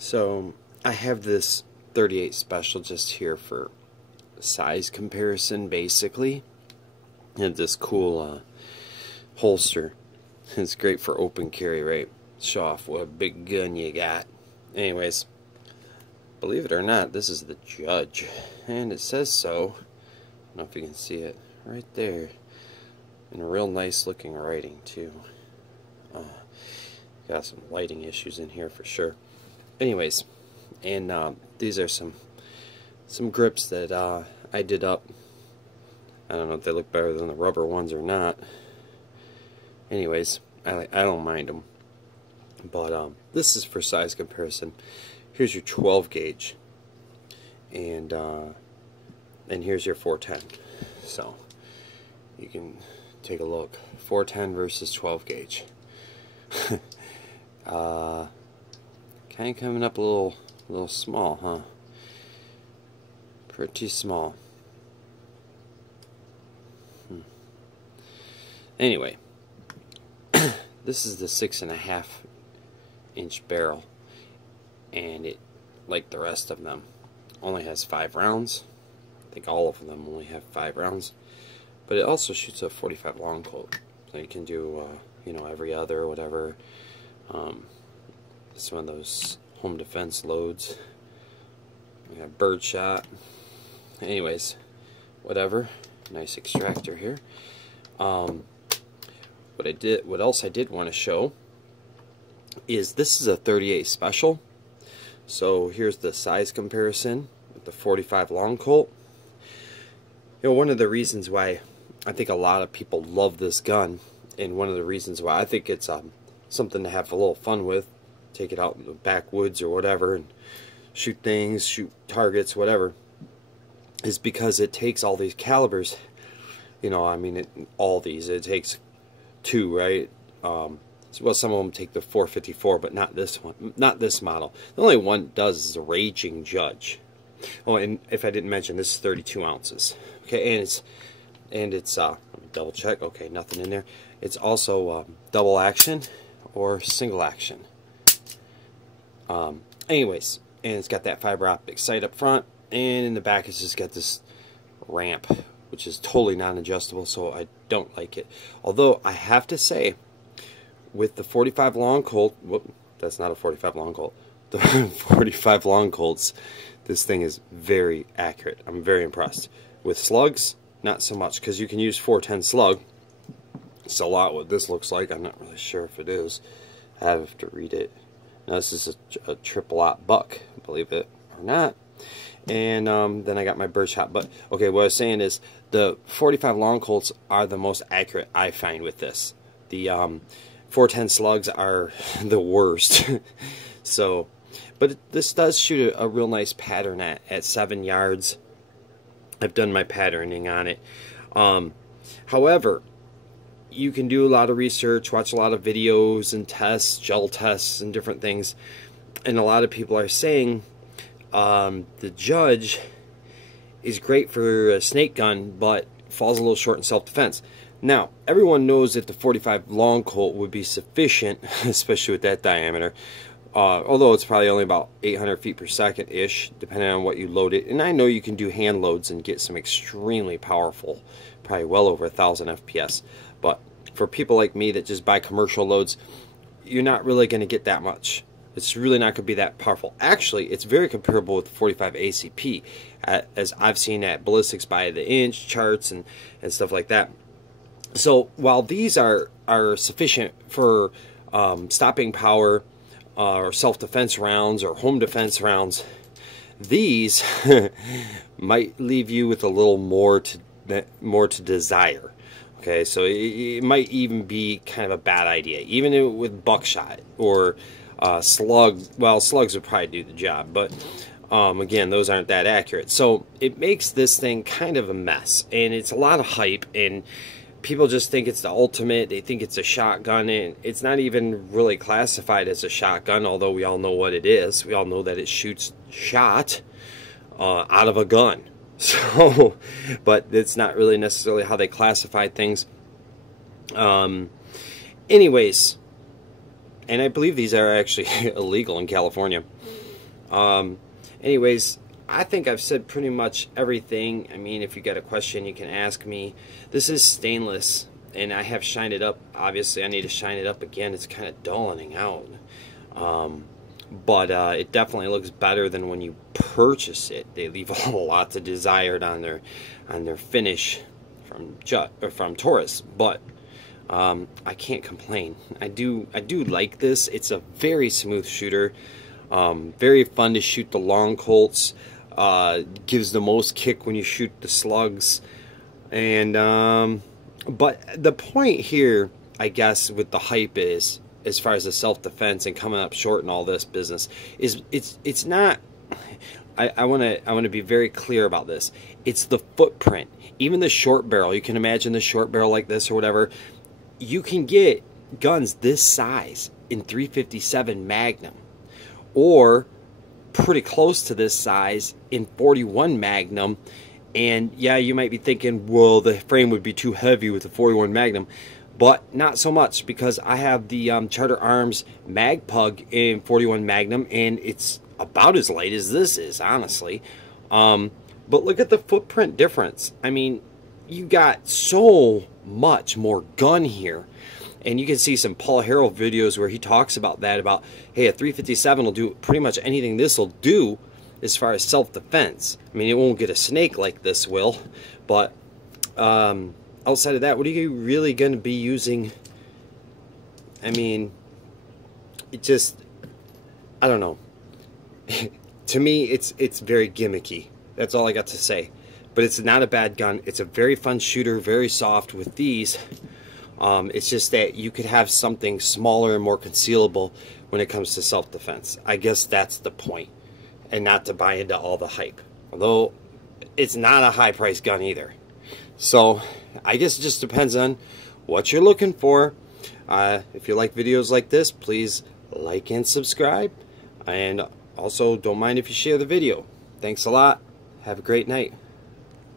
So I have this 38 Special just here for size comparison, basically. And this cool holster. It's great for open carry, right? Show off what a big gun you got. Anyways, believe it or not, this is the Judge, and it says so. I don't know if you can see it right there, in a real nice looking writing too. Got some lighting issues in here for sure. Anyways, and these are some grips that I did up. I don't know if they look better than the rubber ones or not. Anyways, I don't mind them. But this is for size comparison. Here's your 12 gauge, and here's your 410. So you can take a look. 410 versus 12 gauge. Kind of coming up a little small, huh? Pretty small. Anyway, this is the 6.5 inch barrel, and it, like the rest of them, only has 5 rounds. I think all of them only have 5 rounds, but it also shoots a 45 long Colt, so you can do you know, every other or whatever. It's one of those home defense loads. We got bird shot. Anyways, whatever. Nice extractor here. What else I did want to show is this is a 38 Special. So here's the size comparison with the 45 long Colt. You know, one of the reasons why I think a lot of people love this gun, and one of the reasons why I think it's something to have a little fun with, take it out in the backwoods or whatever and shoot things, shoot targets, whatever, is because it takes all these calibers. You know, I mean, it takes 2, right? Well, some of them take the 454, but not this one, not this model. The only one it does is a Raging Judge. Oh, and if I didn't mention, this is 32 ounces. Okay, and it's let me double check. Okay, nothing in there. It's also double action or single action. Anyways, and it's got that fiber optic sight up front, and in the back it's just got this ramp, which is totally non-adjustable, so I don't like it. Although I have to say, with the 45 long Colt, whoop, that's not a 45 long Colt, the 45 long Colts, this thing is very accurate. I'm very impressed. With slugs, not so much, because you can use 410 slug. It's a lot what this looks like. I'm not really sure if it is. I have to read it. Now, this is a triple-aught buck, believe it or not. And then I got my birdshot. But okay, what I was saying is the 45 long Colts are the most accurate I find with this. The 410 slugs are the worst. So, but this does shoot a real nice pattern at 7 yards. I've done my patterning on it. However, you can do a lot of research, watch a lot of videos and tests, gel tests and different things, and a lot of people are saying the Judge is great for a snake gun, but falls a little short in self-defense. Now, everyone knows that the 45 long Colt would be sufficient, especially with that diameter, although it's probably only about 800 feet per second-ish, depending on what you load it. And I know you can do hand loads and get some extremely powerful, probably well over 1,000 FPS. But for people like me that just buy commercial loads, you're not really going to get that much. It's really not going to be that powerful. Actually, it's very comparable with the 45 ACP, as I've seen at ballistics by the inch charts and stuff like that. So while these are sufficient for stopping power or self-defense rounds or home defense rounds, these might leave you with a little more to desire. Okay, so it might even be kind of a bad idea, even with buckshot or slug. Well, slugs would probably do the job, but again, those aren't that accurate. So it makes this thing kind of a mess, and it's a lot of hype, and people just think it's the ultimate. They think it's a shotgun, and it's not even really classified as a shotgun, although we all know what it is. We all know that it shoots shot out of a gun. So, but it's not really necessarily how they classify things. Anyways, and I believe these are actually illegal in California. Anyways, I think I've said pretty much everything. I mean, if you got a question, you can ask me. This is stainless, and I have shined it up. Obviously, I need to shine it up again. It's kind of dulling out. But it definitely looks better than when you purchase it. They leave a lot to desired on their finish from Taurus, but I can't complain. I do like this. It's a very smooth shooter, very fun to shoot the long Colts. Gives the most kick when you shoot the slugs, and but the point here, I guess, with the hype is, as far as the self-defense and coming up short and all this business, is it's not. I want to be very clear about this. It's the footprint. Even the short barrel, you can imagine the short barrel like this or whatever. You can get guns this size in 357 Magnum, or pretty close to this size in 41 Magnum. And yeah, you might be thinking, well, the frame would be too heavy with the 41 Magnum. But not so much, because I have the Charter Arms Magpug in 41 Magnum, and it's about as light as this is, honestly. But look at the footprint difference. I mean, you got so much more gun here. And you can see some Paul Harrell videos where he talks about that, about, hey, a 357 will do pretty much anything this will do as far as self-defense. I mean, it won't get a snake like this will, but outside of that, what are you really going to be using? I mean, it just, I don't know. To me, it's very gimmicky. That's all I got to say. But it's not a bad gun. It's a very fun shooter, very soft with these. It's just that you could have something smaller and more concealable when it comes to self-defense. I guess that's the point, and not to buy into all the hype. Although, it's not a high-priced gun either. So, I guess it just depends on what you're looking for. If you like videos like this, please like and subscribe. And also, don't mind if you share the video. Thanks a lot. Have a great night.